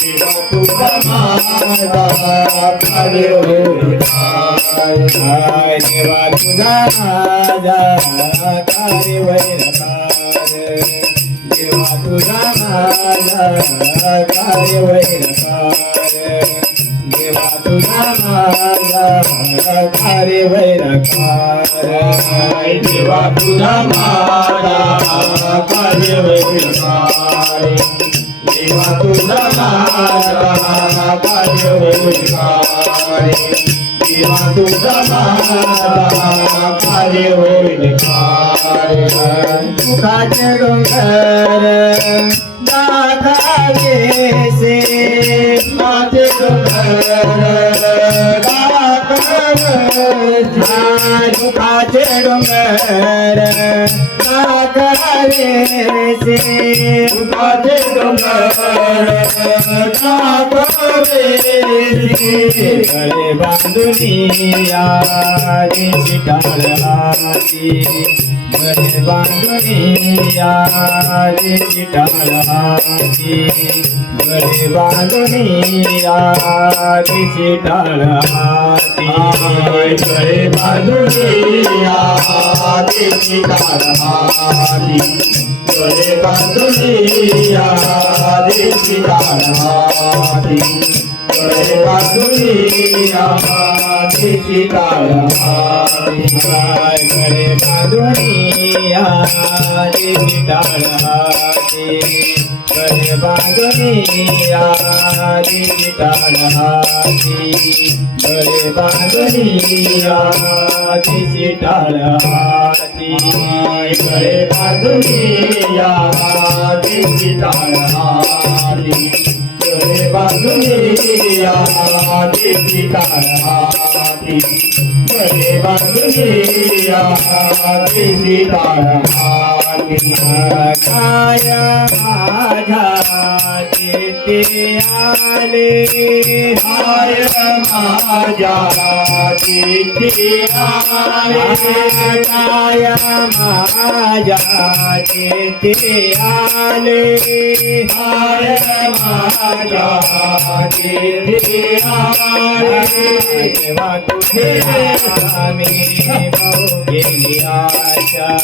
देवा तुझा माझा कार्य होईल काय देवा तुझा माझा कार्य होईल काय देवा तुझा माझा कार्य होईल काय देवा तुझा माझा कार्य होईल काय देवा तुझा माझा कार्य होईल काय देवा तुझा माझा कार्य होईल काय देवा तुझा माझा कार्य होईल काय दुःखाचे डोंगर दाखावेसे माझे डोंगर दुःखाचे डोंगर दाखावेसे दुःखाचे डोंगर दाखावेसे गळे बांधुनिया देशी टाळहाती गळे बांधुनिया देशी टाळहाती गळे बांधुनिया देशी टाळहाती गळे बांधुनिया देशी टाळहाती गळे बांधुनिया देशी टाळहाती गळे बांधुनिया देशी टाळहाती गळे बांधुनिया देशी टाळहाती गळे बांधुनिया देशी टाळहाती गळे बांधुनिया देशी टाळहाती गळे बांधुनिया देशी टाळहाती गळे बांधुनिया देशी टाळहाती गळे बांधुनिया देशी टाळहाती काय माझ्या चित्ती आले काय माझ्या चित्ती आले काय माझ्या चित्ती आले काय माझ्या चित्ती आले देवा तुझे आम्ही भाऊ गेली आशा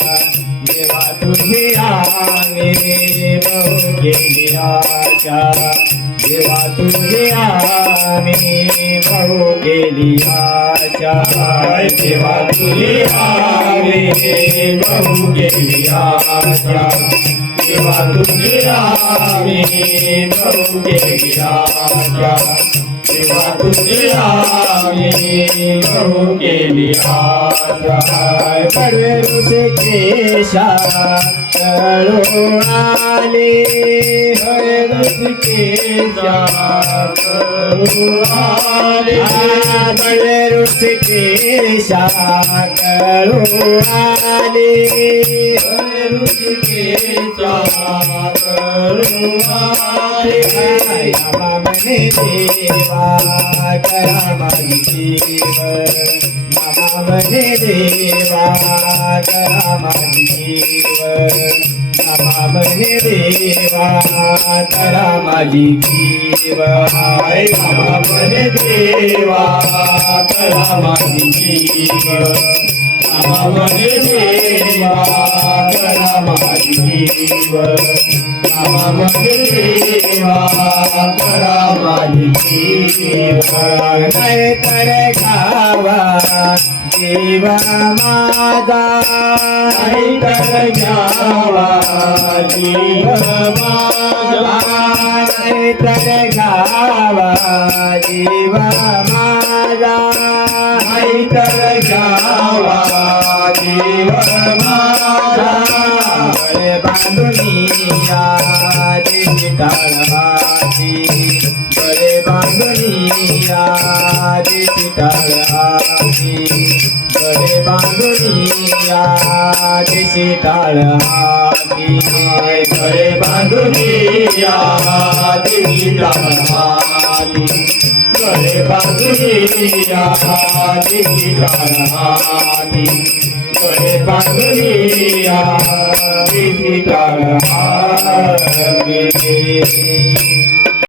देवा तुझे आम्ही भाऊ गेली आशा देवा तुझे आम्ही भाऊ गेली आशा देवा तुझे आम्ही भाऊ गेली आशा देवा तुझे आम्ही भाऊ गेली आशा देवा तुझे आम्ही भाऊ गेली आशा कडवे ऋषिकेशा कळून आले ऋषिकेशा कळून आले कडवे ऋषिकेशा कळून आले ऋषिकेशा कळून आले मने देवा करा माझी जीव मामा मने देवा करा माझी जीव मामा मने देवा करा माझी जीव मामा मने देवा करा माझी जीव मामा मने देवा करा माझी जीव मामा मने देवा करा माझी जीव नाही तर घावा जीवा माझा नाही तर घ्यावा जीव माझा नाही तर घावा जीवा माझा नाही तर घ्यावा जीव माझा बांधुनिया देशी टाळहाती गळे बांधुनिया देशी टाळहाती गळे बांधुनिया देशी टाळहाती गळे बांधुनिया देशी टाळहाती गळे बांधुनिया देशी टाळहाती गळे बांधुनिया देशी टाळहाती